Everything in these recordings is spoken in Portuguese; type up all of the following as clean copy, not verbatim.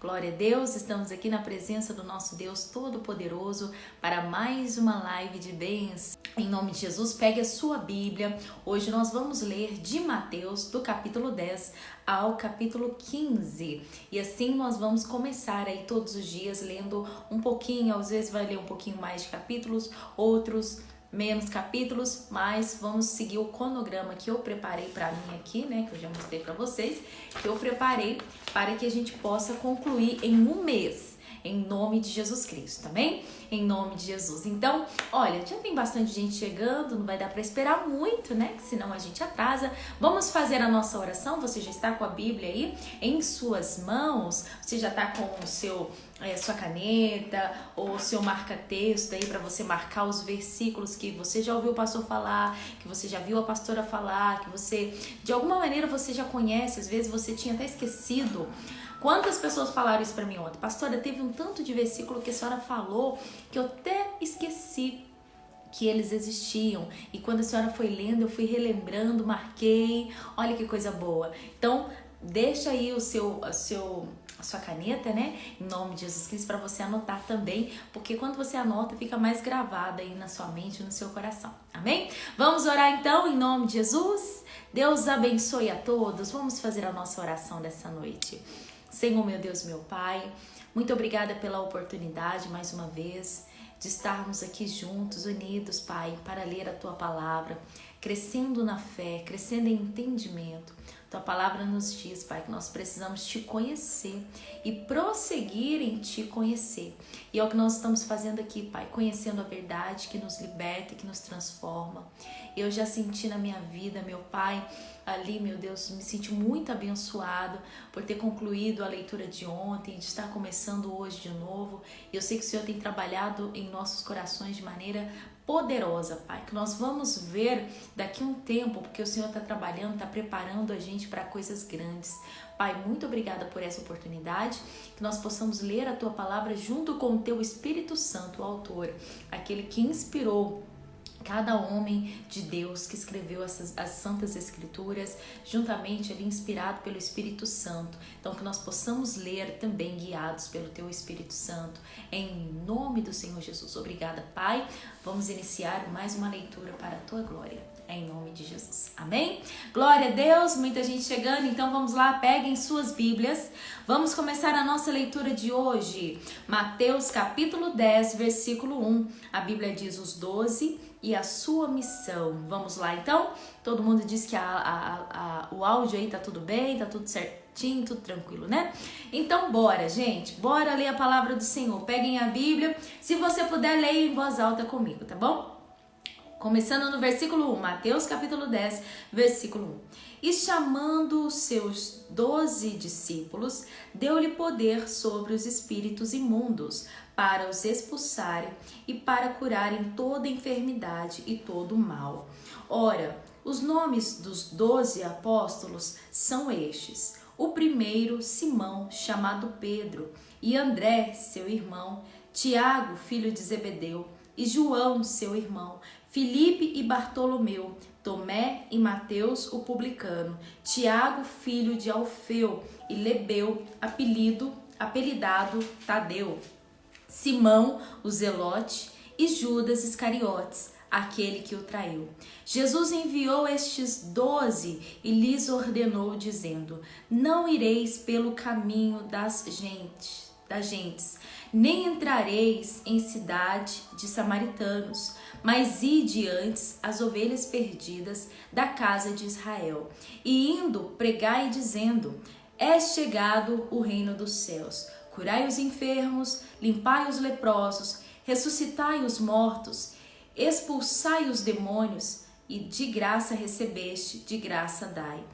Glória a Deus, estamos aqui na presença do nosso Deus Todo-Poderoso para mais uma live de bênçãos. Em nome de Jesus, pegue a sua Bíblia. Hoje nós vamos ler de Mateus, do capítulo 10 ao capítulo 15. E assim nós vamos começar aí todos os dias lendo um pouquinho, às vezes vai ler um pouquinho mais de capítulos, outros menos capítulos, mas vamos seguir o cronograma que eu preparei para mim aqui, né, que eu já mostrei para vocês, que eu preparei para que a gente possa concluir em um mês, em nome de Jesus Cristo, tá bem? Em nome de Jesus. Então, olha, já tem bastante gente chegando, não vai dar para esperar muito, né, que senão a gente atrasa. Vamos fazer a nossa oração. Você já está com a Bíblia aí em suas mãos? Você já está com o seu sua caneta ou seu marca-texto aí para você marcar os versículos que você já ouviu o pastor falar, que você já viu a pastora falar, que você, de alguma maneira, você já conhece, às vezes você tinha até esquecido. Quantas pessoas falaram isso para mim ontem? Pastora, teve um tanto de versículo que a senhora falou que eu até esqueci que eles existiam. E quando a senhora foi lendo, eu fui relembrando, marquei. Olha que coisa boa. Então, deixa aí a sua caneta, né? Em nome de Jesus Cristo, para você anotar também, porque quando você anota, fica mais gravada aí na sua mente, no seu coração. Amém? Vamos orar então, em nome de Jesus? Deus abençoe a todos. Vamos fazer a nossa oração dessa noite. Senhor, meu Deus, meu Pai, muito obrigada pela oportunidade, mais uma vez, de estarmos aqui juntos, unidos, Pai, para ler a Tua Palavra, crescendo na fé, crescendo em entendimento. Tua Palavra nos diz, Pai, que nós precisamos Te conhecer e prosseguir em Te conhecer. E é o que nós estamos fazendo aqui, Pai, conhecendo a verdade que nos liberta e que nos transforma. Eu já senti na minha vida, meu Pai, ali, meu Deus, me senti muito abençoado por ter concluído a leitura de ontem, de estar começando hoje de novo. Eu sei que o Senhor tem trabalhado em nossos corações de maneira poderosa, Pai, que nós vamos ver daqui a um tempo, porque o Senhor está trabalhando, está preparando a gente para coisas grandes. Pai, muito obrigada por essa oportunidade, que nós possamos ler a Tua Palavra junto com o Teu Espírito Santo, o autor, aquele que inspirou cada homem de Deus que escreveu as Santas Escrituras, juntamente ali inspirado pelo Espírito Santo. Então que nós possamos ler também guiados pelo Teu Espírito Santo, em nome do Senhor Jesus. Obrigada, Pai. Vamos iniciar mais uma leitura para a Tua glória, em nome de Jesus. Amém? Glória a Deus, muita gente chegando, então vamos lá, peguem suas Bíblias. Vamos começar a nossa leitura de hoje. Mateus capítulo 10, versículo 1. A Bíblia diz os 12 e a sua missão. Vamos lá então? Todo mundo diz que o áudio aí tá tudo bem, tá tudo certinho, tudo tranquilo, né? Então bora, gente, bora ler a palavra do Senhor. Peguem a Bíblia, se você puder, leia em voz alta comigo, tá bom? Começando no versículo 1, Mateus capítulo 10, versículo 1. E chamando os seus 12 discípulos, deu-lhe poder sobre os espíritos imundos, para os expulsarem e para curarem toda enfermidade e todo mal. Ora, os nomes dos 12 apóstolos são estes: o primeiro, Simão, chamado Pedro, e André, seu irmão, Tiago, filho de Zebedeu, e João, seu irmão, Filipe e Bartolomeu, Tomé e Mateus, o publicano, Tiago, filho de Alfeu, e Lebeu, apelidado Tadeu, Simão, o Zelote, e Judas Iscariotes, aquele que o traiu. Jesus enviou estes 12 e lhes ordenou, dizendo: não ireis pelo caminho das gentes, nem entrareis em cidade de samaritanos, mas ide antes as ovelhas perdidas da casa de Israel. E indo, pregai dizendo: é chegado o reino dos céus. Curai os enfermos, limpai os leprosos, ressuscitai os mortos, expulsai os demônios, e de graça recebeste, de graça dai.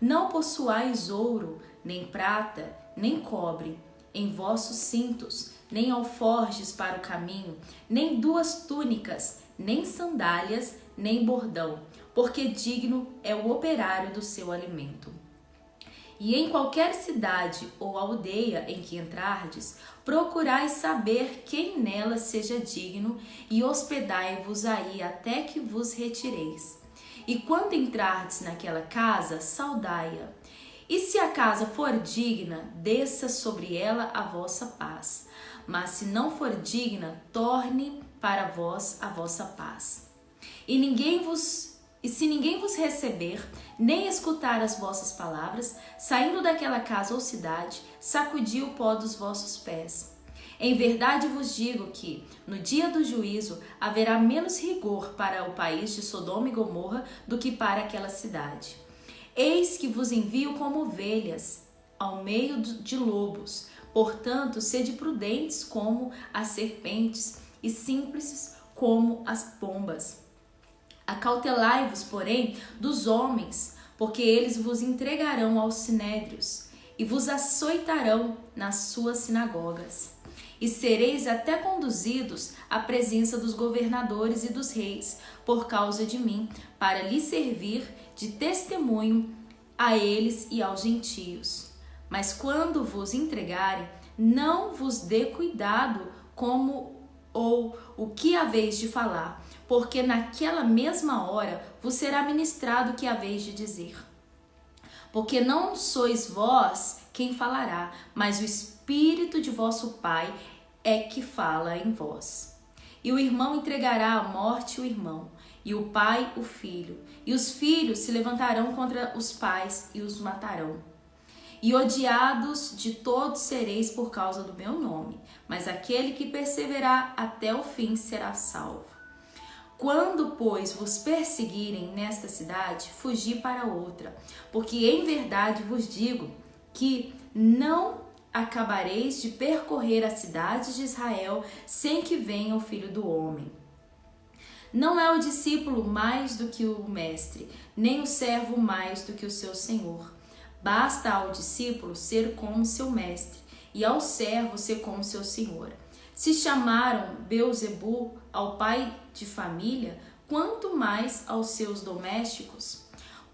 Não possuais ouro, nem prata, nem cobre em vossos cintos, nem alforjes para o caminho, nem 2 túnicas, nem sandálias, nem bordão, porque digno é o operário do seu alimento. E em qualquer cidade ou aldeia em que entrardes, procurai saber quem nela seja digno, e hospedai-vos aí até que vos retireis. E quando entrardes naquela casa, saudai-a. E se a casa for digna, desça sobre ela a vossa paz. Mas se não for digna, torne para vós a vossa paz. E se ninguém vos receber, nem escutar as vossas palavras, saindo daquela casa ou cidade, sacudi o pó dos vossos pés. Em verdade vos digo que, no dia do juízo, haverá menos rigor para o país de Sodoma e Gomorra do que para aquela cidade. Eis que vos envio como ovelhas ao meio de lobos. Portanto, sede prudentes como as serpentes e simples como as pombas. Acautelai-vos, porém, dos homens, porque eles vos entregarão aos sinédrios e vos açoitarão nas suas sinagogas. E sereis até conduzidos à presença dos governadores e dos reis, por causa de mim, para lhes servir de testemunho a eles e aos gentios. Mas quando vos entregarem, não vos dê cuidado como ou o que haveis de falar, porque naquela mesma hora vos será ministrado o que haveis de dizer. Porque não sois vós quem falará, mas o Espírito de vosso Pai é que fala em vós. E o irmão entregará à morte o irmão, e o pai o filho, e os filhos se levantarão contra os pais e os matarão. E odiados de todos sereis por causa do meu nome, mas aquele que perseverar até o fim será salvo. Quando, pois, vos perseguirem nesta cidade, fugi para outra, porque em verdade vos digo que não acabareis de percorrer as cidades de Israel sem que venha o Filho do Homem. Não é o discípulo mais do que o mestre, nem o servo mais do que o seu senhor. Basta ao discípulo ser como seu mestre, e ao servo ser como seu senhor. Se chamaram Beelzebu ao pai de família, quanto mais aos seus domésticos?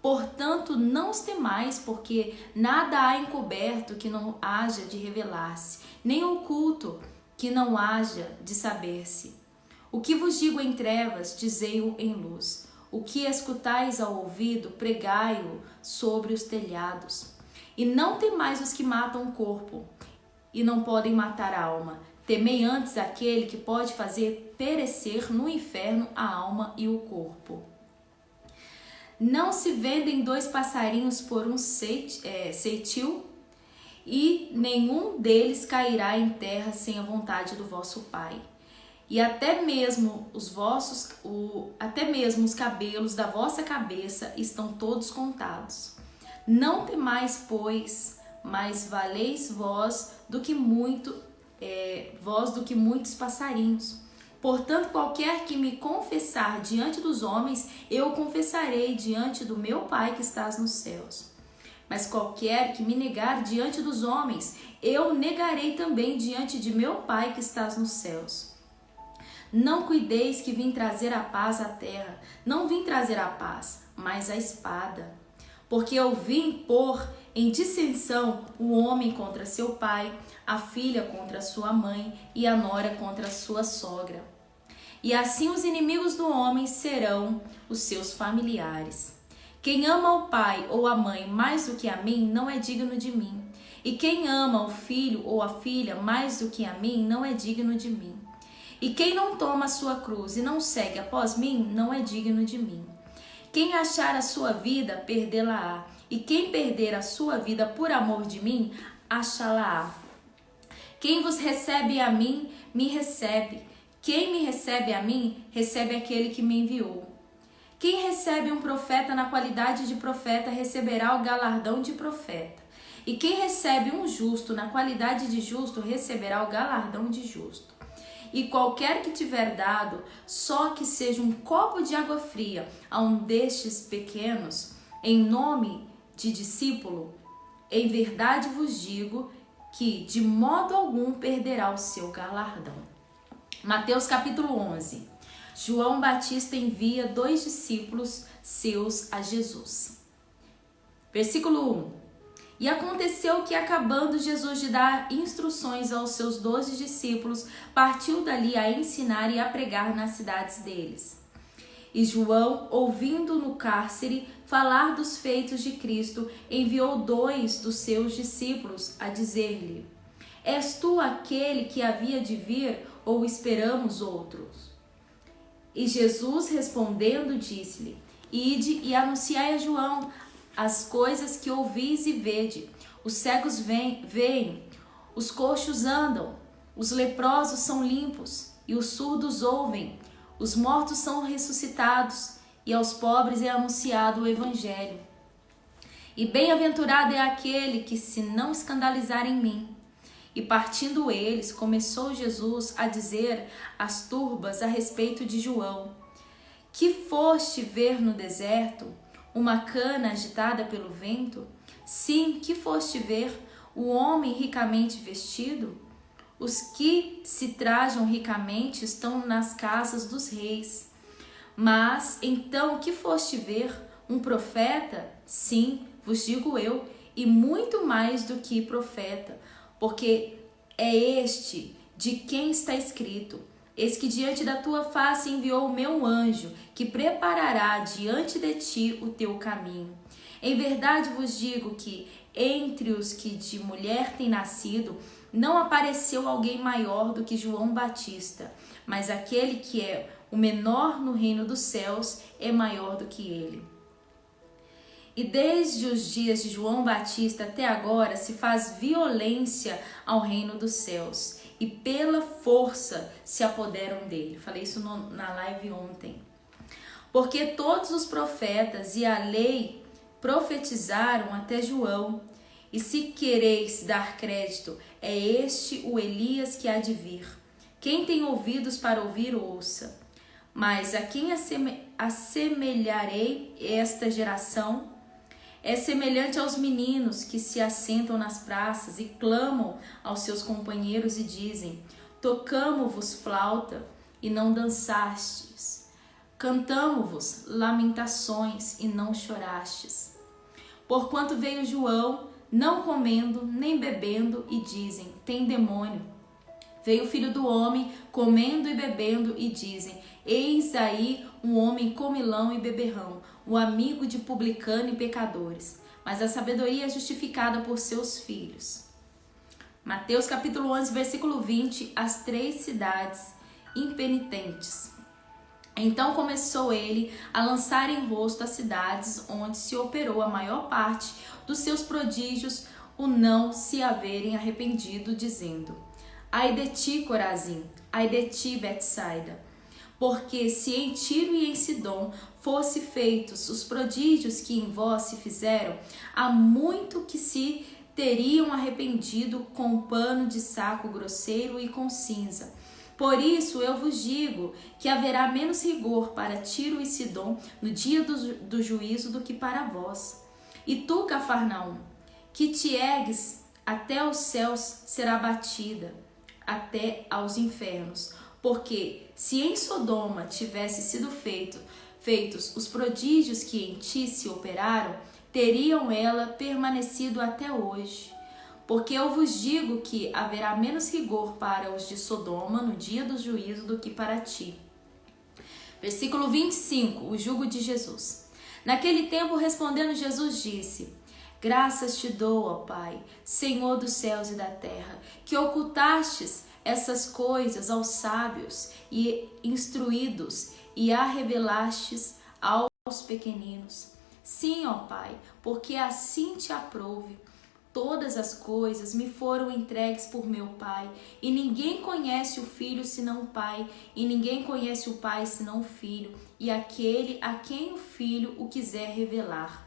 Portanto, não os temais, porque nada há encoberto que não haja de revelar-se, nem oculto que não haja de saber-se. O que vos digo em trevas, dizei-o em luz. O que escutais ao ouvido, pregai-o sobre os telhados. E não temais os que matam o corpo, e não podem matar a alma. Temei antes aquele que pode fazer perecer no inferno a alma e o corpo. Não se vendem 2 passarinhos por um ceitil, e nenhum deles cairá em terra sem a vontade do vosso Pai. E até mesmo os cabelos da vossa cabeça estão todos contados. Não temais, pois, mas valeis vós do que muitos passarinhos. Portanto, qualquer que me confessar diante dos homens, eu o confessarei diante do meu Pai que estás nos céus. Mas qualquer que me negar diante dos homens, eu negarei também diante de meu Pai que estás nos céus. Não cuideis que vim trazer a paz à terra. Não vim trazer a paz, mas a espada. Porque eu vim pôr em dissensão o homem contra seu pai, a filha contra sua mãe e a nora contra sua sogra. E assim os inimigos do homem serão os seus familiares. Quem ama o pai ou a mãe mais do que a mim não é digno de mim. E quem ama o filho ou a filha mais do que a mim não é digno de mim. E quem não toma a sua cruz e não segue após mim não é digno de mim. Quem achar a sua vida, perdê-la-á. E quem perder a sua vida por amor de mim, achá-la-á. Quem vos recebe a mim, me recebe. Quem me recebe a mim, recebe aquele que me enviou. Quem recebe um profeta na qualidade de profeta, receberá o galardão de profeta. E quem recebe um justo na qualidade de justo, receberá o galardão de justo. E qualquer que tiver dado, só que seja um copo de água fria a um destes pequenos, em nome de discípulo, em verdade vos digo que de modo algum perderá o seu galardão. Mateus capítulo 11. João Batista envia 2 discípulos seus a Jesus. Versículo 1. E aconteceu que, acabando Jesus de dar instruções aos seus 12 discípulos, partiu dali a ensinar e a pregar nas cidades deles. E João, ouvindo no cárcere falar dos feitos de Cristo, enviou 2 dos seus discípulos a dizer-lhe: És tu aquele que havia de vir, ou esperamos outros? E Jesus respondendo disse-lhe: Ide e anunciai a João as coisas que ouvis e vede. Os cegos veem, os coxos andam, os leprosos são limpos, e os surdos ouvem, os mortos são ressuscitados, e aos pobres é anunciado o evangelho. E bem-aventurado é aquele que se não escandalizar em mim. E partindo eles, começou Jesus a dizer às turbas a respeito de João: Que foste ver no deserto? Uma cana agitada pelo vento? Sim, que foste ver? O homem ricamente vestido? Os que se trajam ricamente estão nas casas dos reis. Mas, então, que foste ver? Um profeta? Sim, vos digo eu, e muito mais do que profeta, porque é este de quem está escrito: Eis que diante da tua face enviou o meu anjo, que preparará diante de ti o teu caminho. Em verdade vos digo que, entre os que de mulher têm nascido, não apareceu alguém maior do que João Batista, mas aquele que é o menor no reino dos céus é maior do que ele. E desde os dias de João Batista até agora se faz violência ao reino dos céus, e pela força se apoderam dele. Falei isso na live ontem. Porque todos os profetas e a lei profetizaram até João. E se quereis dar crédito, é este o Elias que há de vir. Quem tem ouvidos para ouvir, ouça. Mas a quem assemelharei esta geração? É semelhante aos meninos que se assentam nas praças e clamam aos seus companheiros e dizem: Tocamo-vos flauta e não dançastes. Cantamo-vos lamentações e não chorastes. Porquanto veio João, não comendo nem bebendo, e dizem: Tem demônio. Veio o Filho do Homem, comendo e bebendo, e dizem: Eis aí um homem comilão e beberrão, o amigo de publicano e pecadores. Mas a sabedoria é justificada por seus filhos. Mateus capítulo 11, versículo 20, as 3 cidades impenitentes. Então começou ele a lançar em rosto as cidades onde se operou a maior parte dos seus prodígios, o não se haverem arrependido, dizendo: Ai de ti, Corazim, ai de ti, Betsaida. Porque se em Tiro e em Sidom fosse feitos os prodígios que em vós se fizeram, há muito que se teriam arrependido com pano de saco grosseiro e com cinza. Por isso eu vos digo que haverá menos rigor para Tiro e Sidom no dia do juízo do que para vós. E tu, Cafarnaum, que te ergues até os céus, será batida até aos infernos. Porque se em Sodoma tivesse sido feitos os prodígios que em ti se operaram, teriam ela permanecido até hoje. Porque eu vos digo que haverá menos rigor para os de Sodoma no dia do juízo do que para ti. Versículo 25, o jugo de Jesus. Naquele tempo, respondendo Jesus, disse: Graças te dou, ó Pai, Senhor dos céus e da terra, que ocultastes essas coisas aos sábios e instruídos e a revelastes aos pequeninos. Sim, ó Pai, porque assim te aprouve. Todas as coisas me foram entregues por meu Pai, e ninguém conhece o Filho senão o Pai, e ninguém conhece o Pai senão o Filho, e aquele a quem o Filho o quiser revelar.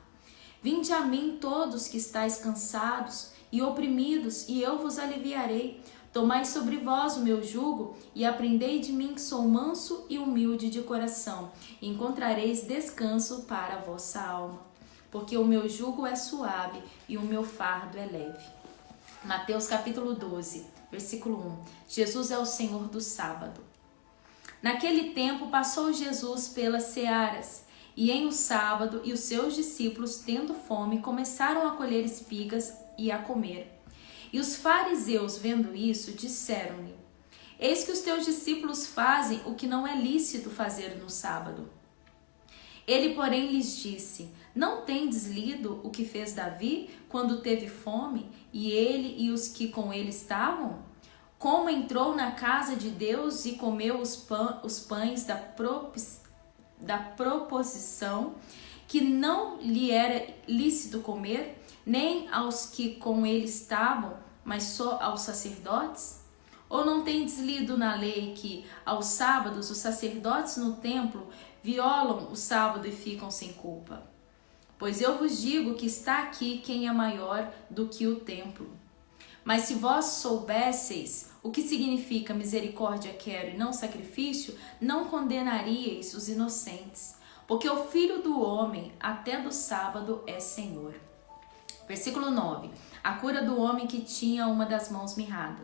Vinde a mim todos que estáis cansados e oprimidos, e eu vos aliviarei. Tomai sobre vós o meu jugo e aprendei de mim, que sou manso e humilde de coração, e encontrareis descanso para a vossa alma. Porque o meu jugo é suave e o meu fardo é leve. Mateus capítulo 12, versículo 1. Jesus é o Senhor do sábado. Naquele tempo passou Jesus pelas searas, e em um sábado, e os seus discípulos, tendo fome, começaram a colher espigas e a comer. E os fariseus, vendo isso, disseram-lhe: Eis que os teus discípulos fazem o que não é lícito fazer no sábado. Ele, porém, lhes disse: Não tendes lido o que fez Davi quando teve fome, e ele e os que com ele estavam? Como entrou na casa de Deus e comeu os pães da proposição, que não lhe era lícito comer, nem aos que com ele estavam, mas só aos sacerdotes? Ou não tendes lido na lei que, aos sábados, os sacerdotes no templo violam o sábado e ficam sem culpa? Pois eu vos digo que está aqui quem é maior do que o templo. Mas se vós soubesseis o que significa misericórdia quero e não sacrifício, não condenaríeis os inocentes, porque o Filho do Homem até do sábado é Senhor. Versículo 9. A cura do homem que tinha uma das mãos mirrada.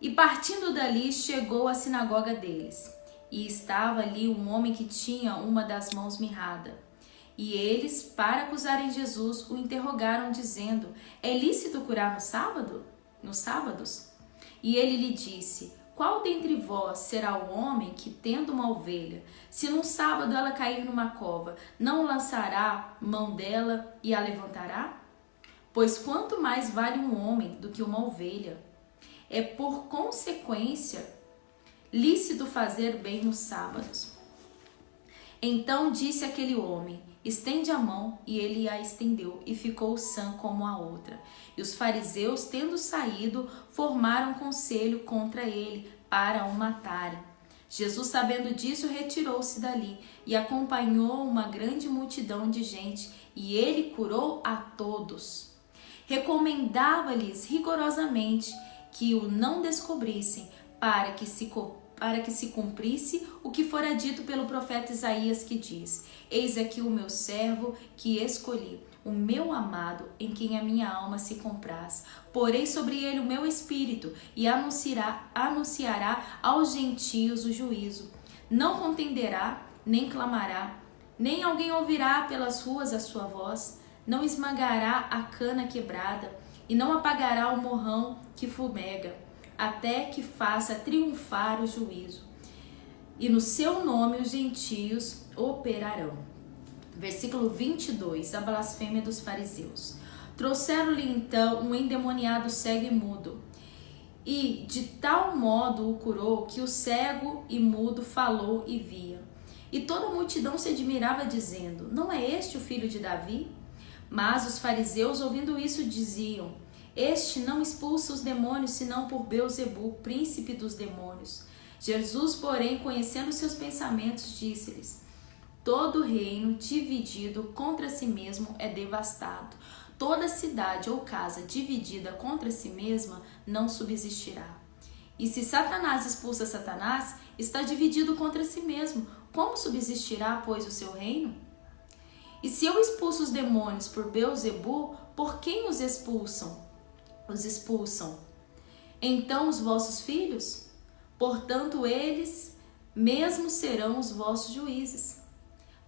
E partindo dali chegou à sinagoga deles. E estava ali um homem que tinha uma das mãos mirrada. E eles, para acusarem Jesus, o interrogaram, dizendo: É lícito curar no sábado? Nos sábados? E ele lhe disse: Qual dentre vós será o homem que, tendo uma ovelha, se num sábado ela cair numa cova, não lançará mão dela e a levantará? Pois quanto mais vale um homem do que uma ovelha? É por consequência lícito fazer bem nos sábados. Então disse aquele homem: Estende a mão, e ele a estendeu, e ficou sã como a outra. E os fariseus, tendo saído, formaram conselho contra ele, para o matarem. Jesus, sabendo disso, retirou-se dali, e acompanhou uma grande multidão de gente, e ele curou a todos. Recomendava-lhes rigorosamente que o não descobrissem, para que se cumprisse o que fora dito pelo profeta Isaías, que diz: Eis aqui o meu servo que escolhi, o meu amado, em quem a minha alma se compraz. Porei sobre ele o meu espírito, e anunciará aos gentios o juízo. Não contenderá, nem clamará, nem alguém ouvirá pelas ruas a sua voz. Não esmagará a cana quebrada, e não apagará o morrão que fumega, até que faça triunfar o juízo. E no seu nome os gentios operarão. Versículo 22, a blasfêmia dos fariseus. Trouxeram-lhe então um endemoniado cego e mudo, e de tal modo o curou que o cego e mudo falou e via. E toda a multidão se admirava, dizendo: Não é este o filho de Davi? Mas os fariseus, ouvindo isso, diziam: Este não expulsa os demônios, senão por Beelzebu, príncipe dos demônios. Jesus, porém, conhecendo seus pensamentos, disse-lhes: Todo reino dividido contra si mesmo é devastado. Toda cidade ou casa dividida contra si mesma não subsistirá. E se Satanás expulsa Satanás, está dividido contra si mesmo. Como subsistirá, pois, o seu reino? E se eu expulso os demônios por Beelzebu, por quem os expulsam? Então os vossos filhos? Portanto, eles mesmos serão os vossos juízes.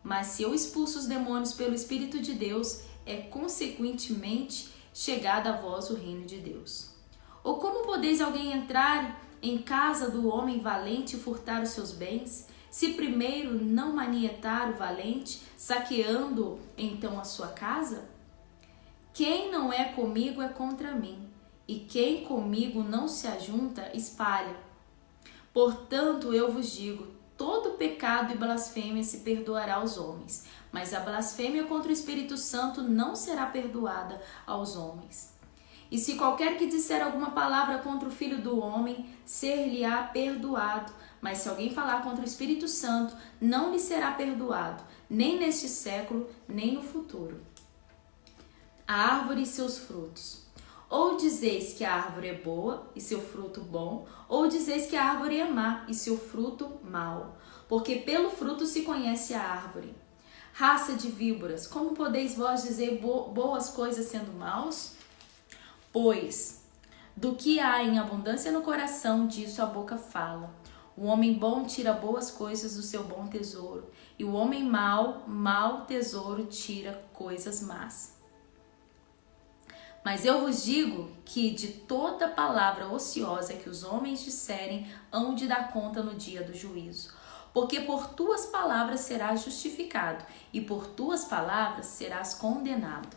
Mas se eu expulso os demônios pelo Espírito de Deus, é consequentemente chegado a vós o reino de Deus. Ou como podeis alguém entrar em casa do homem valente e furtar os seus bens, se primeiro não manietar o valente, saqueando então a sua casa? Quem não é comigo é contra mim, e quem comigo não se ajunta, espalha. Portanto, eu vos digo, todo pecado e blasfêmia se perdoará aos homens, mas a blasfêmia contra o Espírito Santo não será perdoada aos homens. E se qualquer que disser alguma palavra contra o Filho do Homem, ser-lhe-á perdoado, mas se alguém falar contra o Espírito Santo, não lhe será perdoado, nem neste século, nem no futuro. A árvore e seus frutos. Ou dizeis que a árvore é boa e seu fruto bom, ou dizeis que a árvore é má e seu fruto mau, porque pelo fruto se conhece a árvore. Raça de víboras, como podeis vós dizer boas coisas sendo maus? Pois do que há em abundância no coração, disso a boca fala. O homem bom tira boas coisas do seu bom tesouro, e o homem mau tesouro tira coisas más. Mas eu vos digo que de toda palavra ociosa que os homens disserem, hão de dar conta no dia do juízo. porque por tuas palavras serás justificado e por tuas palavras serás condenado.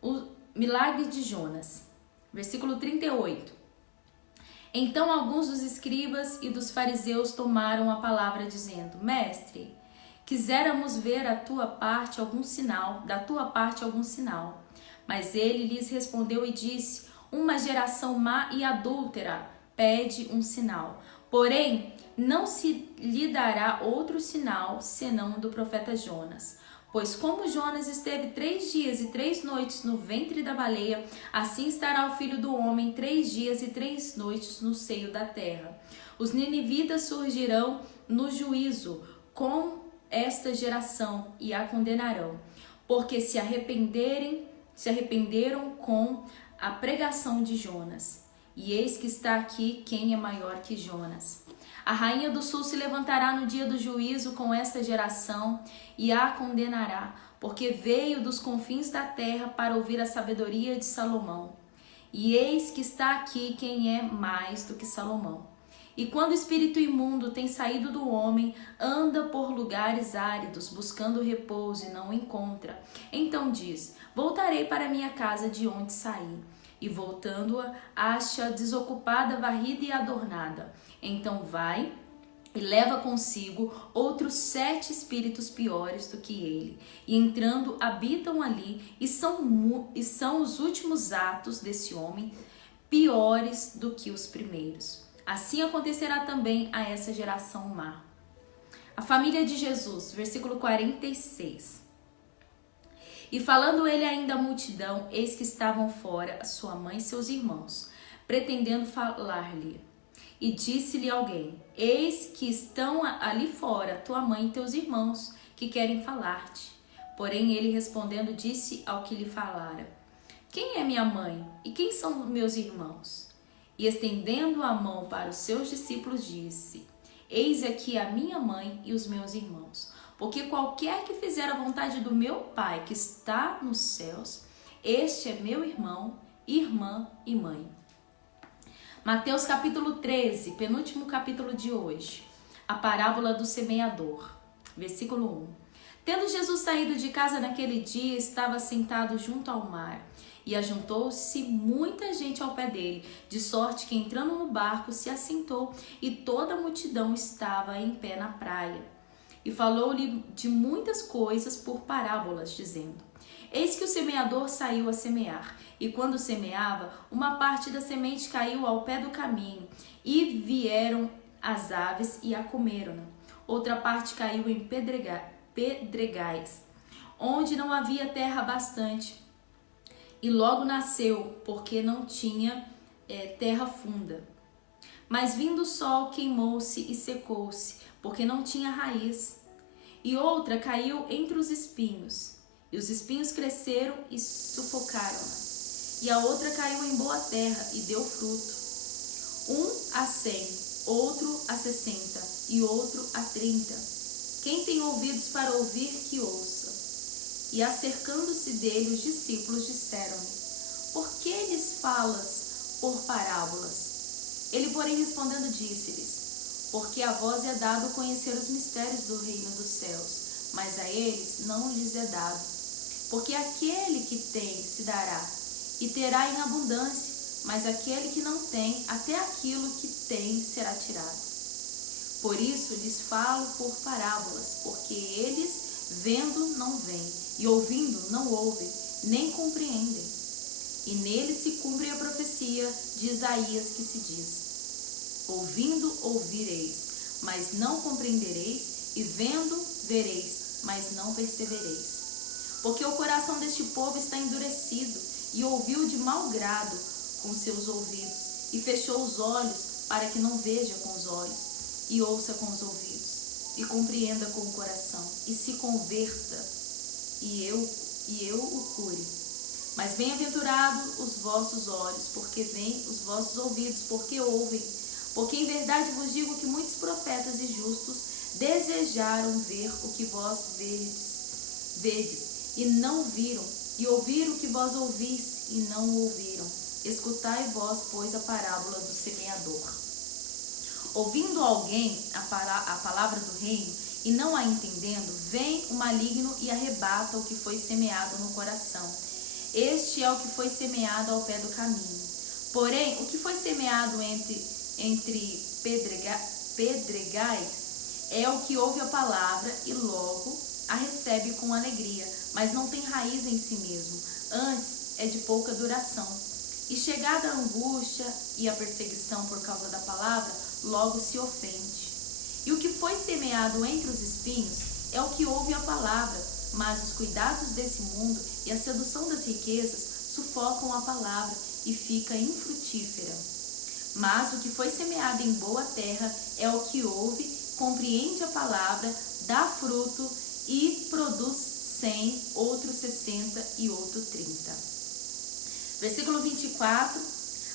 O milagre de Jonas, versículo 38. Então alguns dos escribas e dos fariseus tomaram a palavra dizendo: Mestre, quiséramos ver da tua parte algum sinal. Mas ele lhes respondeu e disse: Uma geração má e adúltera pede um sinal. Porém, não se lhe dará outro sinal senão o do profeta Jonas. Pois como Jonas esteve 3 dias e 3 noites no ventre da baleia, assim estará o Filho do Homem 3 dias e 3 noites no seio da terra. Os ninivitas surgirão no juízo com esta geração e a condenarão, porque se arrependeram com a pregação de Jonas. E eis que está aqui quem é maior que Jonas. A rainha do sul se levantará no dia do juízo com esta geração e a condenará, porque veio dos confins da terra para ouvir a sabedoria de Salomão. E eis que está aqui quem é mais do que Salomão. E quando o espírito imundo tem saído do homem, anda por lugares áridos, buscando repouso e não o encontra. Então diz: Voltarei para minha casa de onde saí. E voltando-a, acha desocupada, varrida e adornada. Então vai e leva consigo outros 7 espíritos piores do que ele. E entrando, habitam ali, e são os últimos atos desse homem piores do que os primeiros. Assim acontecerá também a essa geração má. A família de Jesus, versículo 46. E falando ele ainda à multidão, eis que estavam fora a sua mãe e seus irmãos, pretendendo falar-lhe. E disse-lhe alguém: Eis que estão ali fora tua mãe e teus irmãos, que querem falar-te. Porém ele respondendo disse ao que lhe falara: Quem é minha mãe e quem são meus irmãos? E estendendo a mão para os seus discípulos disse: Eis aqui a minha mãe e os meus irmãos. Porque qualquer que fizer a vontade do meu Pai que está nos céus, este é meu irmão, irmã e mãe. Mateus capítulo 13, penúltimo capítulo de hoje. A parábola do semeador. Versículo 1. Tendo Jesus saído de casa naquele dia, estava sentado junto ao mar. E ajuntou-se muita gente ao pé dele, de sorte que entrando no barco se assentou, e toda a multidão estava em pé na praia. E falou-lhe de muitas coisas por parábolas, dizendo: Eis que o semeador saiu a semear, e quando semeava, uma parte da semente caiu ao pé do caminho, e vieram as aves e a comeram. Outra parte caiu em pedregais, onde não havia terra bastante, e logo nasceu, porque não tinha terra funda. Mas vindo o sol, queimou-se e secou-se, porque não tinha raiz. E outra caiu entre os espinhos, e os espinhos cresceram e sufocaram-na. E a outra caiu em boa terra e deu fruto, 1 a 100, outro a 60 e outro a 30. Quem tem ouvidos para ouvir, que ouça. E acercando-se dele, os discípulos disseram-lhe: Por que lhes falas por parábolas? Ele, porém, respondendo, disse-lhes: Porque a vós é dado conhecer os mistérios do reino dos céus, mas a eles não lhes é dado. Porque aquele que tem se dará, e terá em abundância, mas aquele que não tem, até aquilo que tem será tirado. Por isso lhes falo por parábolas, porque eles, vendo, não veem, e ouvindo, não ouvem, nem compreendem. E nele se cumpre a profecia de Isaías, que se diz: Ouvindo, ouvireis, mas não compreendereis, e vendo, vereis, mas não percebereis. Porque o coração deste povo está endurecido, e ouviu de mau grado com seus ouvidos, e fechou os olhos, para que não veja com os olhos, e ouça com os ouvidos, e compreenda com o coração, e se converta, e eu o cure. Mas bem-aventurados os vossos olhos, porque veem, os vossos ouvidos, porque ouvem. Porque em verdade vos digo que muitos profetas e justos desejaram ver o que vós vedes, e não viram, e ouvir o que vós ouvis, e não ouviram. Escutai vós, pois, a parábola do semeador. Ouvindo alguém a palavra do reino e não a entendendo, vem o maligno e arrebata o que foi semeado no coração. Este é o que foi semeado ao pé do caminho. Porém, o que foi semeado entre pedregais é o que ouve a palavra e logo a recebe com alegria, mas não tem raiz em si mesmo, antes é de pouca duração. E chegada a angústia e a perseguição por causa da palavra, logo se ofende. E o que foi semeado entre os espinhos é o que ouve a palavra, mas os cuidados desse mundo e a sedução das riquezas sufocam a palavra e fica infrutífera. Mas o que foi semeado em boa terra é o que ouve, compreende a palavra, dá fruto e produz 100, outro 60 e outro 30. Versículo 24,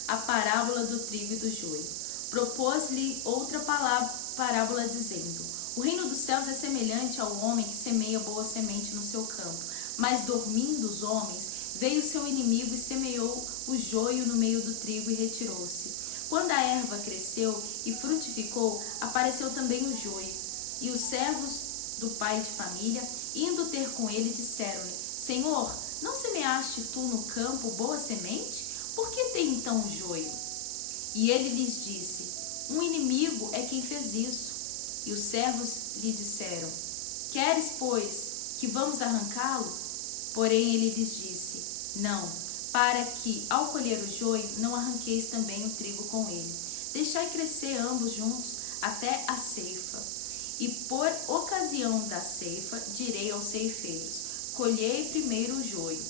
a parábola do trigo e do joio. Propôs-lhe outra parábola dizendo: o reino dos céus é semelhante ao homem que semeia boa semente no seu campo. Mas dormindo os homens, veio seu inimigo e semeou o joio no meio do trigo e retirou-se. Quando a erva cresceu e frutificou, apareceu também o joio. E os servos do pai de família, indo ter com ele, disseram-lhe: Senhor, não semeaste tu no campo boa semente? Por que tem então o joio? E ele lhes disse: um inimigo é quem fez isso. E os servos lhe disseram: queres, pois, que vamos arrancá-lo? Porém ele lhes disse: não, para que, ao colher o joio, não arranqueis também o trigo com ele. Deixai crescer ambos juntos até a ceifa. E por ocasião da ceifa, direi aos ceifeiros: colhei primeiro o joio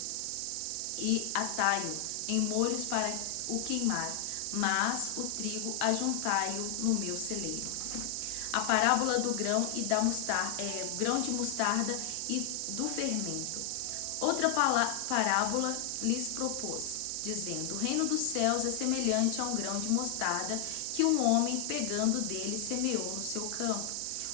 e atai-o em molhos para o queimar, mas o trigo ajuntai-o no meu celeiro. A parábola do grão e da grão de mostarda e do fermento. Outra parábola lhes propôs, dizendo: o reino dos céus é semelhante a um grão de mostarda que um homem, pegando dele, semeou no seu campo,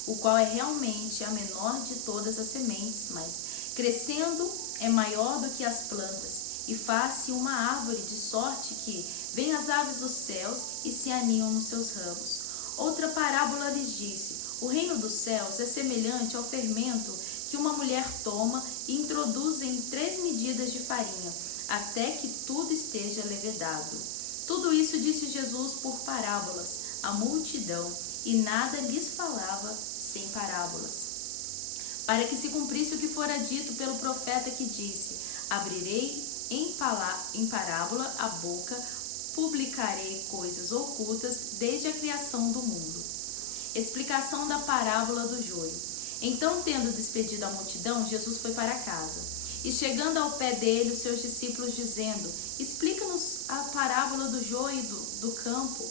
o qual é realmente a menor de todas as sementes, mas crescendo é maior do que as plantas e faz-se uma árvore, de sorte que vêm as aves dos céus e se aninham nos seus ramos. Outra parábola lhes disse: o reino dos céus é semelhante ao fermento que uma mulher toma e introduz em 3 medidas de farinha, até que tudo esteja levedado. Tudo isso disse Jesus por parábolas à multidão, e nada lhes falava sem parábolas, para que se cumprisse o que fora dito pelo profeta, que disse: abrirei em parábola a boca, publicarei coisas ocultas desde a criação do mundo. Explicação da parábola do joio. Então, tendo despedido a multidão, Jesus foi para casa. E chegando ao pé dele, os seus discípulos, dizendo: explica-nos a parábola do joio do campo.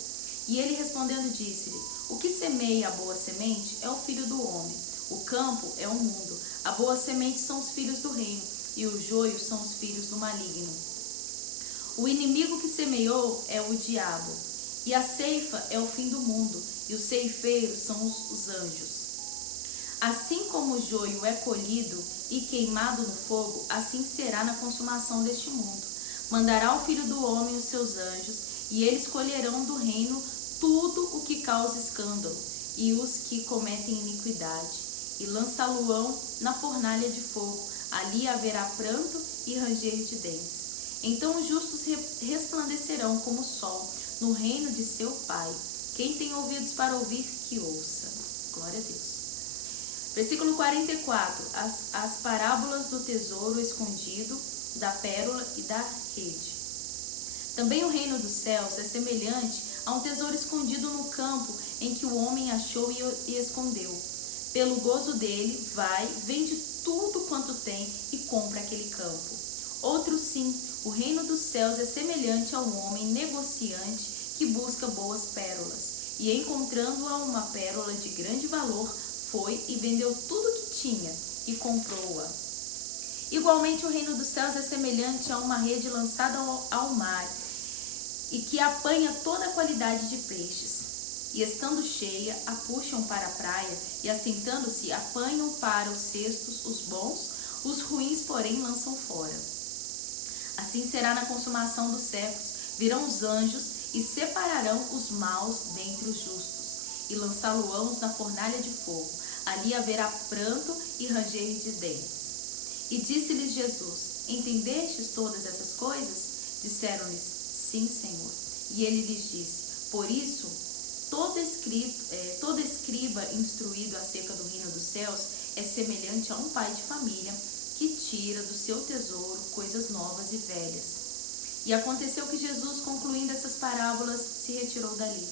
E ele respondendo disse-lhe: o que semeia a boa semente é o filho do homem. O campo é o mundo. A boa semente são os filhos do reino, e o joio são os filhos do maligno. O inimigo que semeou é o diabo, e a ceifa é o fim do mundo, e os ceifeiros são os anjos. Assim como o joio é colhido e queimado no fogo, assim será na consumação deste mundo. Mandará o Filho do Homem os seus anjos, e eles colherão do reino tudo o que causa escândalo, e os que cometem iniquidade, e lançá-lo-ão na fornalha de fogo. Ali haverá pranto e ranger de dentes. Então os justos resplandecerão como o sol no reino de seu Pai. Quem tem ouvidos para ouvir, que ouça. Glória a Deus. Versículo 44. As parábolas do tesouro escondido, da pérola e da rede. Também o reino dos céus é semelhante a um tesouro escondido no campo, em que o homem achou e escondeu. Pelo gozo dele, vende tudo quanto tem e compra aquele campo. Outro sim, o reino dos céus é semelhante a um homem negociante que busca boas pérolas, e encontrando-a uma pérola de grande valor, foi e vendeu tudo que tinha e comprou-a. Igualmente o reino dos céus é semelhante a uma rede lançada ao mar, e que apanha toda a qualidade de peixes. E estando cheia, a puxam para a praia, e assentando-se, apanham para os cestos os bons, os ruins, porém, lançam fora. Assim será na consumação dos séculos. Virão os anjos e separarão os maus dentre os justos, e lançá-lo-ãos na fornalha de fogo. Ali haverá pranto e ranger de dentes. E disse-lhes Jesus: Entendestes todas essas coisas? Disseram-lhes: Sim, Senhor. E ele lhes disse: Por isso, todo escriba instruído acerca do reino dos céus é semelhante a um pai de família que tira do seu tesouro coisas novas e velhas. E aconteceu que Jesus, concluindo essas parábolas, se retirou dali.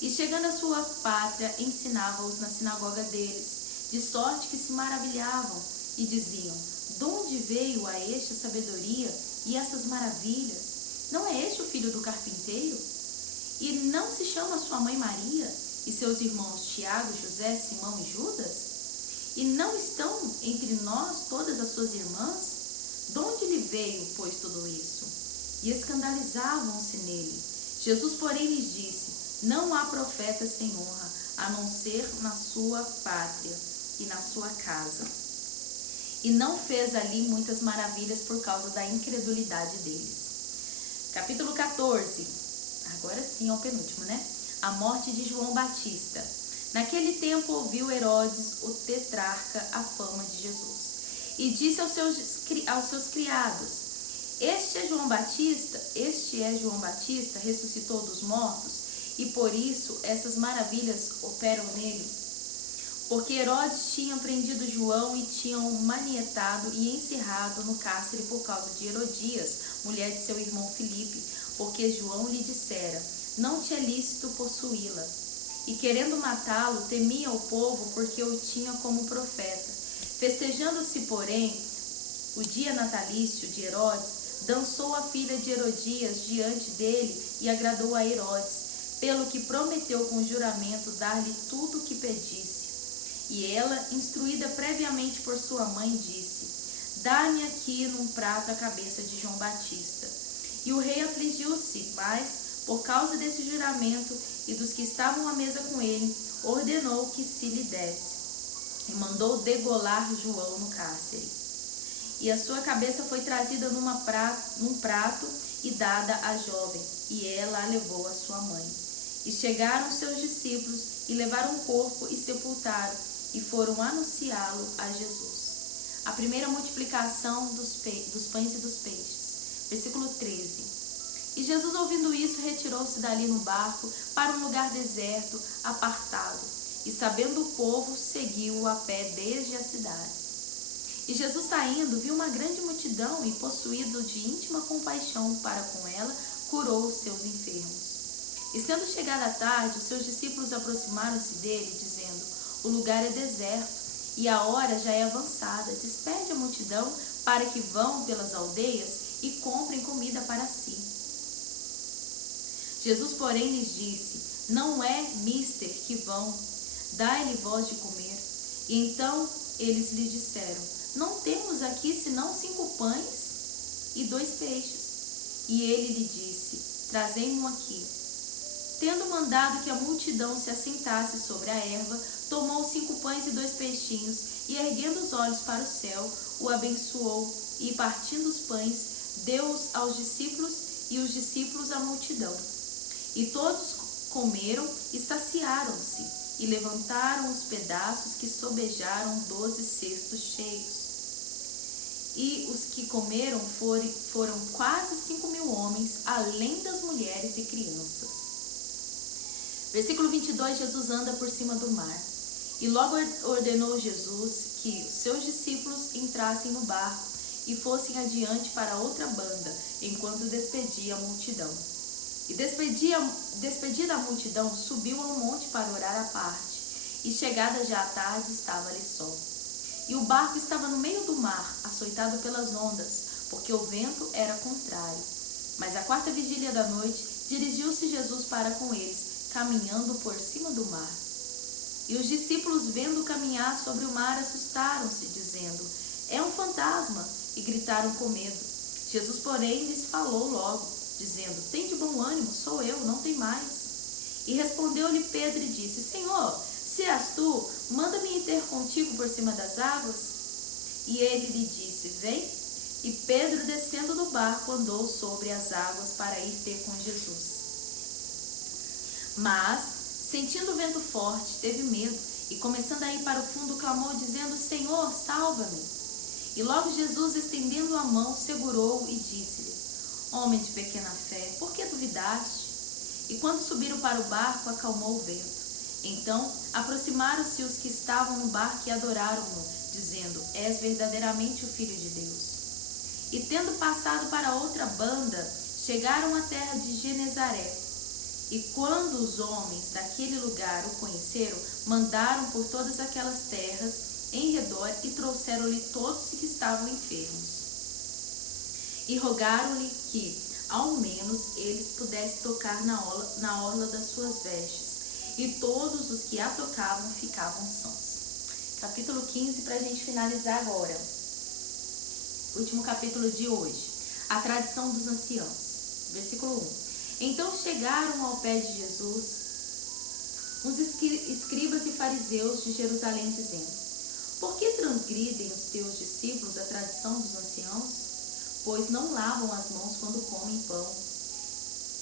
E chegando à sua pátria, ensinava-os na sinagoga deles, de sorte que se maravilhavam e diziam: De onde veio a este a sabedoria e essas maravilhas? Não é este o filho do carpinteiro? E não se chama sua mãe Maria e seus irmãos Tiago, José, Simão e Judas? E não estão entre nós todas as suas irmãs? De onde lhe veio, pois, tudo isso? E escandalizavam-se nele. Jesus, porém, lhes disse: Não há profeta sem honra, a não ser na sua pátria e na sua casa. E não fez ali muitas maravilhas por causa da incredulidade deles. Capítulo 14. Agora sim é o penúltimo, né? A morte de João Batista. Naquele tempo ouviu Herodes, o tetrarca, a fama de Jesus. E disse aos seus criados: Este é João Batista, ressuscitou dos mortos, e por isso essas maravilhas operam nele. Porque Herodes tinha prendido João e tinha o manietado e encerrado no cárcere por causa de Herodias, mulher de seu irmão Filipe, porque João lhe dissera: Não te é lícito possuí-la. E querendo matá-lo, temia o povo, porque o tinha como profeta. Festejando-se, porém, o dia natalício de Herodes, dançou a filha de Herodias diante dele e agradou a Herodes, pelo que prometeu com juramento dar-lhe tudo o que pedisse. E ela, instruída previamente por sua mãe, disse: Dá-me aqui num prato a cabeça de João Batista. E o rei afligiu-se, mas, por causa desse juramento e dos que estavam à mesa com ele, ordenou que se lhe desse. E mandou degolar João no cárcere. E a sua cabeça foi trazida num prato e dada à jovem, e ela a levou à sua mãe. E chegaram seus discípulos e levaram o corpo e sepultaram, e foram anunciá-lo a Jesus. A primeira multiplicação dos pães e dos peixes. Versículo 13. E Jesus, ouvindo isso, retirou-se dali no barco para um lugar deserto, apartado. E sabendo o povo, seguiu-o a pé desde a cidade. E Jesus, saindo, viu uma grande multidão e, possuído de íntima compaixão para com ela, curou os seus enfermos. E sendo chegada a tarde, os seus discípulos aproximaram-se dele, dizendo: O lugar é deserto e a hora já é avançada. Despede a multidão para que vão pelas aldeias e comprem comida para si. Jesus, porém, lhes disse: Não é mister que vão, dai-lhe vós de comer. E então eles lhe disseram: Não temos aqui senão 5 pães e 2 peixes. E ele lhe disse: Trazei-mo aqui. Tendo mandado que a multidão se assentasse sobre a erva, tomou 5 pães e 2 peixinhos, e erguendo os olhos para o céu, o abençoou, e partindo os pães, deu-os aos discípulos, e os discípulos à multidão. E todos comeram e saciaram-se, e levantaram os pedaços que sobejaram 12 cestos cheios. E os que comeram foram quase 5.000 homens, além das mulheres e crianças. Versículo 22, Jesus anda por cima do mar. E logo ordenou Jesus que os seus discípulos entrassem no barco e fossem adiante para outra banda, enquanto despedia a multidão. E despedida a multidão, subiu ao monte para orar à parte. E chegada já a tarde, estava ali só. E o barco estava no meio do mar, açoitado pelas ondas, porque o vento era contrário. Mas à 4ª vigília da noite, dirigiu-se Jesus para com eles, caminhando por cima do mar. E os discípulos, vendo caminhar sobre o mar, assustaram-se, dizendo: É um fantasma! E gritaram com medo. Jesus, porém, lhes falou logo, dizendo: Tende bom ânimo, sou eu, não tem mais. E respondeu-lhe Pedro e disse: Senhor, se és tu, manda-me ir ter contigo por cima das águas. E ele lhe disse: Vem. E Pedro, descendo do barco, andou sobre as águas para ir ter com Jesus. Mas, Sentindo o vento forte, teve medo e, começando a ir para o fundo, clamou dizendo: Senhor, salva-me. E logo Jesus, estendendo a mão, segurou-o e disse-lhe: Homem de pequena fé, por que duvidaste? E quando subiram para o barco, acalmou o vento. Então aproximaram-se os que estavam no barco e adoraram-no, dizendo: És verdadeiramente o Filho de Deus. E tendo passado para outra banda, chegaram à terra de Genezaré. E quando os homens daquele lugar o conheceram, mandaram por todas aquelas terras em redor e trouxeram-lhe todos que estavam enfermos. E rogaram-lhe que, ao menos, eles pudessem tocar na orla das suas vestes. E todos os que a tocavam ficavam sãos. Capítulo 15, para a gente finalizar agora. Último capítulo de hoje. A tradição dos anciãos. Versículo 1. Então chegaram ao pé de Jesus uns escribas e fariseus de Jerusalém, dizendo: Por que transgridem os teus discípulos a tradição dos anciãos? Pois não lavam as mãos quando comem pão.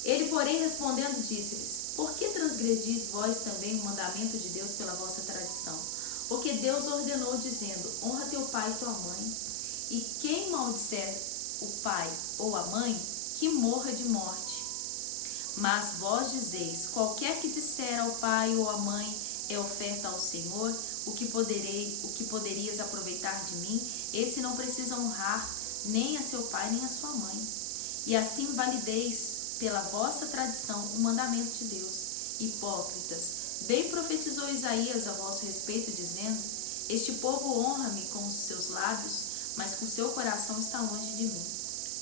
Ele, porém, respondendo, disse-lhes: Por que transgredis vós também o mandamento de Deus pela vossa tradição? Porque Deus ordenou, dizendo: Honra teu pai e tua mãe. E quem maldisser o pai ou a mãe, que morra de morte. Mas vós dizeis: qualquer que disser ao pai ou à mãe, é oferta ao Senhor, o que poderias aproveitar de mim, esse não precisa honrar nem a seu pai nem a sua mãe. E assim valideis pela vossa tradição o mandamento de Deus. Hipócritas, bem profetizou Isaías a vosso respeito, dizendo: Este povo honra-me com os seus lábios, mas com seu coração está longe de mim.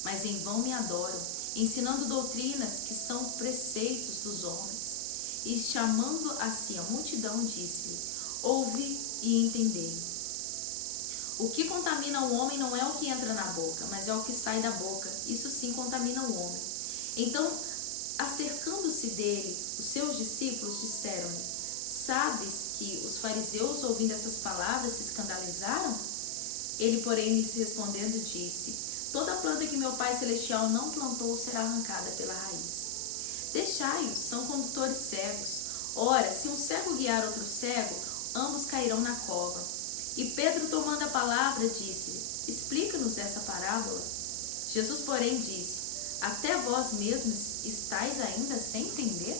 Mas em vão me adoram, ensinando doutrinas que são preceitos dos homens. E chamando a si a multidão, disse-lhe: Ouve e entendei. O que contamina o homem não é o que entra na boca, mas é o que sai da boca. Isso sim contamina o homem. Então, acercando-se dele, os seus discípulos disseram-lhe: Sabes que os fariseus, ouvindo essas palavras, se escandalizaram? Ele, porém, lhes respondendo, disse: Toda planta que meu Pai Celestial não plantou será arrancada pela raiz. Deixai-os, são condutores cegos. Ora, se um cego guiar outro cego, ambos cairão na cova. E Pedro, tomando a palavra, disse-lhe: Explica-nos essa parábola. Jesus, porém, disse: Até vós mesmos estáis ainda sem entender?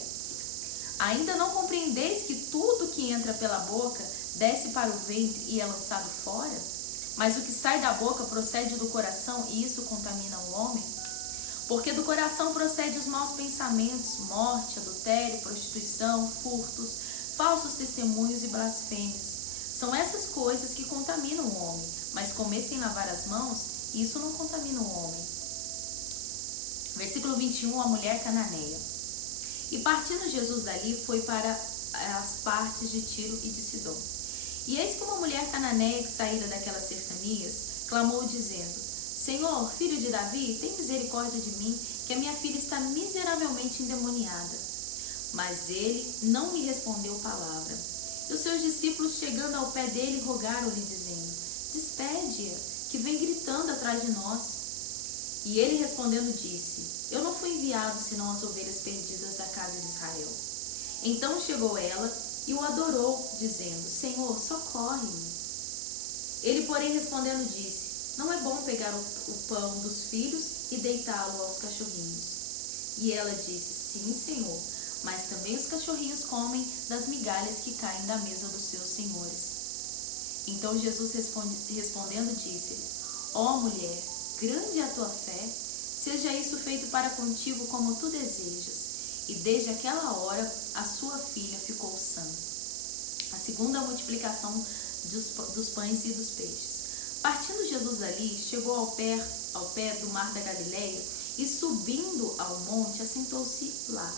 Ainda não compreendeis que tudo que entra pela boca desce para o ventre e é lançado fora? Mas o que sai da boca procede do coração, e isso contamina o homem. Porque do coração procede os maus pensamentos, morte, adultério, prostituição, furtos, falsos testemunhos e blasfêmias. São essas coisas que contaminam o homem, mas comer sem lavar as mãos, isso não contamina o homem. Versículo 21, a mulher cananeia. E partindo Jesus dali, foi para as partes de Tiro e de Sidom. E eis que uma mulher cananeia que saíra daquelas cercanias, clamou dizendo: Senhor, filho de Davi, tem misericórdia de mim, que a minha filha está miseravelmente endemoniada. Mas ele não lhe respondeu palavra. E os seus discípulos, chegando ao pé dele, rogaram-lhe, dizendo: Despede-a, que vem gritando atrás de nós. E ele respondendo disse: Eu não fui enviado senão as ovelhas perdidas da casa de Israel. Então chegou ela e o adorou, dizendo: Senhor, socorre-me. Ele, porém, respondendo, disse: Não é bom pegar o pão dos filhos e deitá-lo aos cachorrinhos. E ela disse: Sim, Senhor, mas também os cachorrinhos comem das migalhas que caem da mesa dos seus senhores. Então Jesus respondendo disse-lhe: Ó mulher, grande é a tua fé, seja isso feito para contigo como tu desejas. E desde aquela hora a sua filha ficou sã. A segunda multiplicação dos pães e dos peixes. Partindo Jesus dali, chegou ao pé do mar da Galileia e, subindo ao monte, assentou-se lá.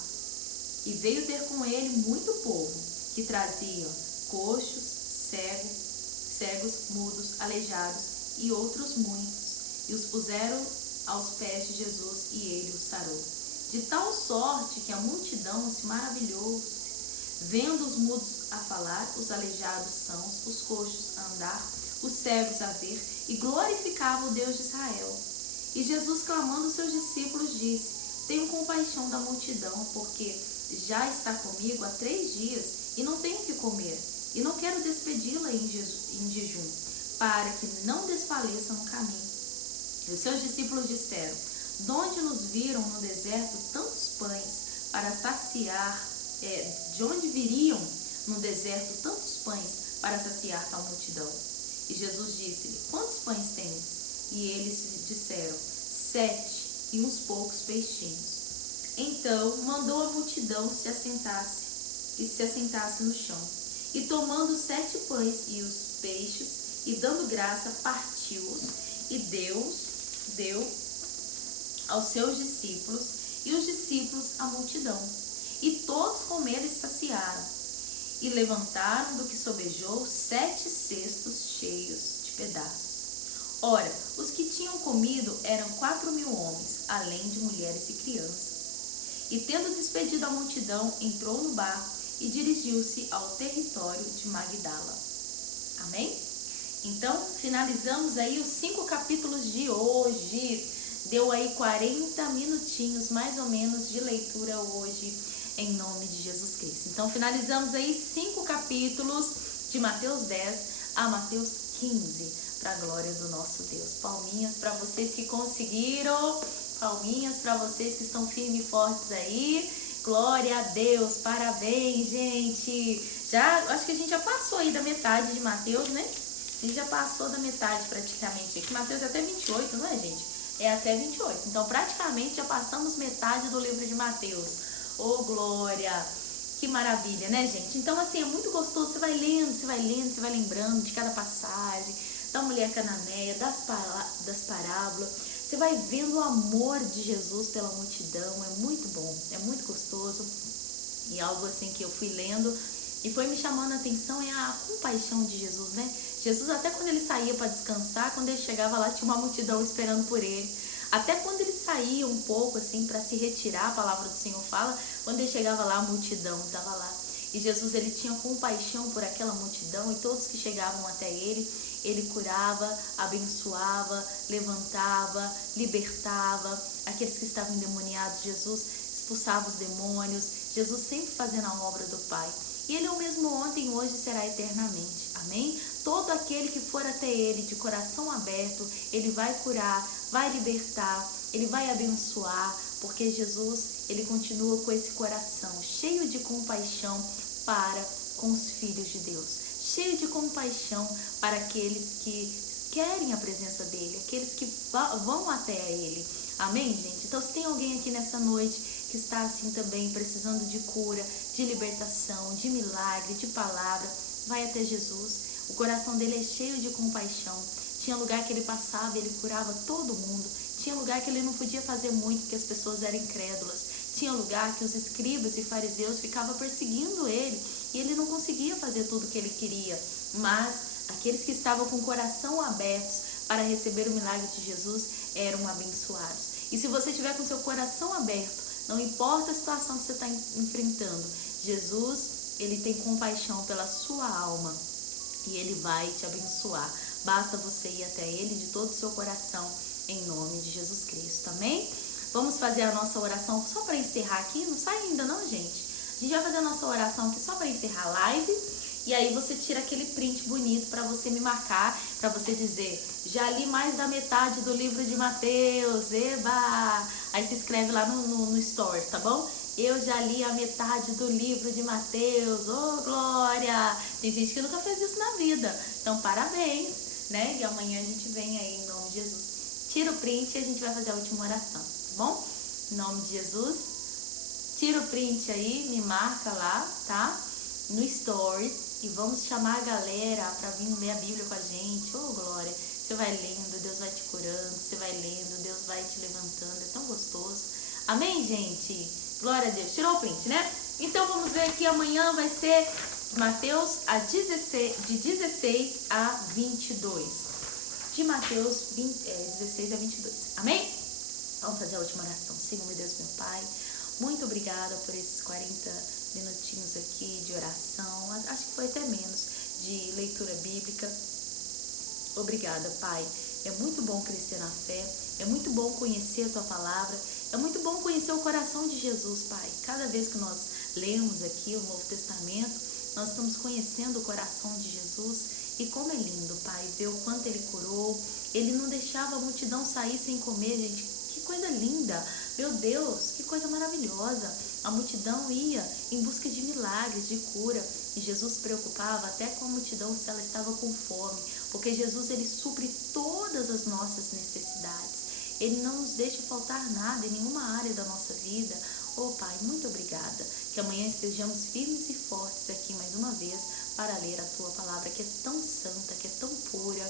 E veio ter com ele muito povo, que traziam coxos, cegos, mudos, aleijados e outros muitos, e os puseram aos pés de Jesus, e ele os sarou. De tal sorte que a multidão se maravilhou, vendo os mudos a falar, os aleijados sãos, os coxos a andar, os cegos a ver, e glorificava o Deus de Israel. E Jesus, clamando os seus discípulos, disse: Tenho compaixão da multidão, porque já está comigo há 3 dias e não tenho o que comer, e não quero despedi-la em jejum, para que não desfaleça no caminho. E os seus discípulos disseram: de onde nos viram no deserto tantos pães para saciar, de onde viriam no deserto tantos pães para saciar tal multidão? E Jesus disse-lhe: quantos pães tens? E eles disseram: 7 e uns poucos peixinhos. Então mandou a multidão se assentasse no chão. E tomando os 7 pães e os peixes, e dando graça, partiu-os e deu aos seus discípulos, e os discípulos à multidão. E todos comeram e saciaram, e levantaram do que sobejou 7 cestos cheios de pedaços. Ora, os que tinham comido eram 4.000 homens, além de mulheres e crianças. E tendo despedido a multidão, entrou no barco e dirigiu-se ao território de Magdala. Amém? Então, finalizamos aí os 5 capítulos de hoje. Deu aí 40 minutinhos, mais ou menos, de leitura hoje, em nome de Jesus Cristo. Então, finalizamos aí 5 capítulos de Mateus 10 a Mateus 15, para a glória do nosso Deus. Palminhas para vocês que conseguiram, palminhas para vocês que estão firmes e fortes aí. Glória a Deus, parabéns, gente. Acho que a gente já passou aí da metade de Mateus, né? A gente já passou da metade praticamente. Aqui Mateus é até 28, não é, gente? É até 28. Então, praticamente já passamos metade do livro de Mateus. Oh, glória! Que maravilha, né, gente? Então, assim, é muito gostoso. Você vai lendo, você vai lembrando de cada passagem, da mulher cananeia, das parábolas. Você vai vendo o amor de Jesus pela multidão. É muito bom, é muito gostoso. E algo assim que eu fui lendo e foi me chamando a atenção é a compaixão de Jesus, né? Jesus, até quando ele saía para descansar, quando ele chegava lá, tinha uma multidão esperando por ele. Até quando ele saía um pouco, assim, para se retirar, a palavra do Senhor fala, quando ele chegava lá, a multidão estava lá. E Jesus, ele tinha compaixão por aquela multidão e todos que chegavam até ele curava, abençoava, levantava, libertava. Aqueles que estavam endemoniados, Jesus expulsava os demônios. Jesus sempre fazendo a obra do Pai. E ele é o mesmo ontem, hoje e será eternamente. Amém? Todo aquele que for até ele de coração aberto, ele vai curar, vai libertar, ele vai abençoar, porque Jesus, ele continua com esse coração cheio de compaixão para com os filhos de Deus, cheio de compaixão para aqueles que querem a presença dele, aqueles que vão até ele. Amém, gente? Então, se tem alguém aqui nessa noite que está assim também precisando de cura, de libertação, de milagre, de palavra, vai até Jesus. O coração dele é cheio de compaixão. Tinha lugar que ele passava e ele curava todo mundo. Tinha lugar que ele não podia fazer muito porque as pessoas eram incrédulas. Tinha lugar que os escribas e fariseus ficavam perseguindo ele e ele não conseguia fazer tudo o que ele queria. Mas aqueles que estavam com o coração abertos para receber o milagre de Jesus eram abençoados. E se você estiver com seu coração aberto, não importa a situação que você está enfrentando, Jesus, ele tem compaixão pela sua alma e ele vai te abençoar. Basta você ir até ele de todo o seu coração, em nome de Jesus Cristo, amém? Vamos fazer a nossa oração só para encerrar aqui, não sai ainda não, gente? A gente vai fazer a nossa oração aqui só para encerrar a live. E aí você tira aquele print bonito para você me marcar, para você dizer: já li mais da metade do livro de Mateus, eba! Aí se inscreve lá no Stories, tá bom? Eu já li a metade do livro de Mateus, oh glória! Tem gente que nunca fez isso na vida, então parabéns, né? E amanhã a gente vem aí em nome de Jesus. Tira o print e a gente vai fazer a última oração, tá bom? Em nome de Jesus, tira o print aí, me marca lá, tá? No Stories. E vamos chamar a galera para vir ler a Bíblia com a gente. Oh, glória! Você vai lendo, Deus vai te curando. Você vai lendo, Deus vai te levantando. É tão gostoso. Amém, gente? Glória a Deus. Tirou o print, né? Então, vamos ver aqui. Amanhã vai ser Mateus de 16 a 22. De Mateus 16 a 22. Amém? Vamos fazer a última oração. Senhor, meu Deus, meu Pai, muito obrigada por esses 40 minutinhos aqui de oração, acho que foi até menos, de leitura bíblica. Obrigada, Pai. É muito bom crescer na fé, é muito bom conhecer a Tua palavra, é muito bom conhecer o coração de Jesus, Pai. Cada vez que nós lemos aqui o Novo Testamento, nós estamos conhecendo o coração de Jesus. E como é lindo, Pai, ver o quanto Ele curou. Ele não deixava a multidão sair sem comer, gente. Que coisa linda! Meu Deus, que coisa maravilhosa! A multidão ia em busca de milagres, de cura. E Jesus se preocupava até com a multidão se ela estava com fome. Porque Jesus, Ele supre todas as nossas necessidades. Ele não nos deixa faltar nada em nenhuma área da nossa vida. Oh, Pai, muito obrigada. Que amanhã estejamos firmes e fortes aqui mais uma vez para ler a Tua palavra, que é tão santa, que é tão pura,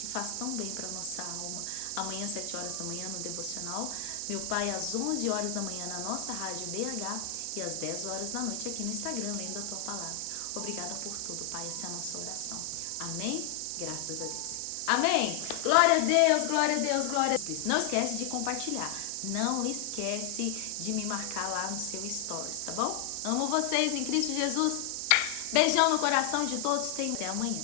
que faz tão bem para a nossa alma. Amanhã, às 7 horas da manhã, no Devocional. Meu Pai, às 11 horas da manhã, na nossa rádio BH. E às 10 horas da noite aqui no Instagram, lendo a Tua palavra. Obrigada por tudo, Pai. Essa é a nossa oração. Amém? Graças a Deus. Amém? Glória a Deus, glória a Deus, glória a Deus. Não esquece de compartilhar. Não esquece de me marcar lá no seu stories, tá bom? Amo vocês em Cristo Jesus. Beijão no coração de todos. Até amanhã.